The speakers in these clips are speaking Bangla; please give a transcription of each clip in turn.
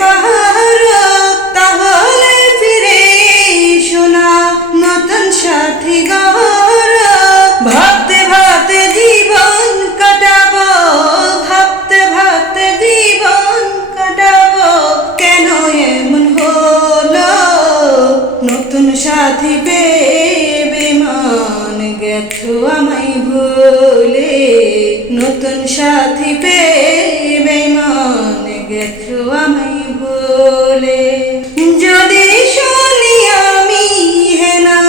পারো তাহলে ফিরে এসো না, নতুন সাথী গড়ো। ভাবতে ভাবতে জীবন কাটাবো, ভাবতে ভাবতে জীবন কাটাবো। কেন এমন হলো, নতুন সাথী পেয়ে বেমান গেছো আমায় ভুলে। নতুন সাথী পেয়ে বেমান গেছো আমায় ভুলে। যদি শুনি আমি হেনা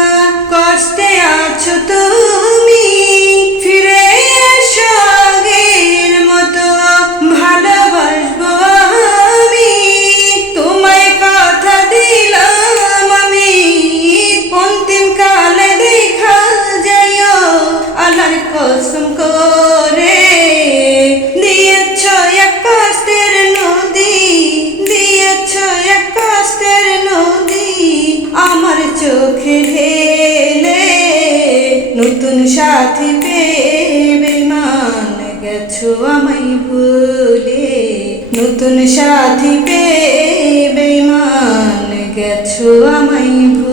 কষ্টে আছো তুমি, ফিরে এসো আগের মতো ভালোবাসবো আমি। তোমায় কথা দিলাম আমি, অন্তিম কালে দেখা যাইও আল্লাহর কসম করে। দিয়েছ এক কষ্টের নদী, দিয়েছ এক কষ্টের নদী আমার চোখে ঢেলে। নতুন সাথী পেয়ে বেমান গেছো আমায় ভুলে। নতুন সাথী পেয়ে বেমান গেছো আমায় ভুলে।